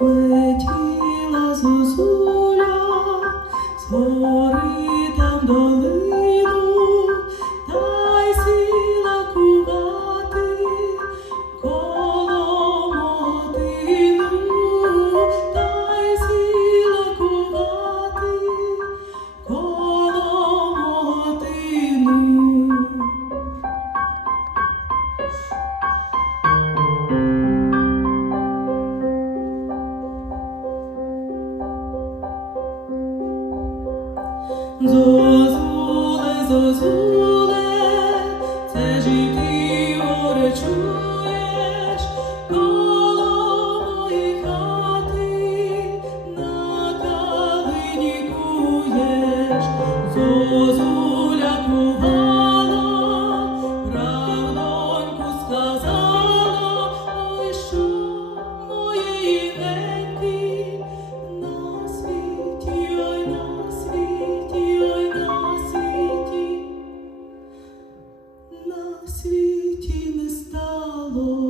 летіла зозуля, згори там доли. Зозуле, зозуле, це ж і ти горе коло мої хати на калині зозуля кува. світі не стало.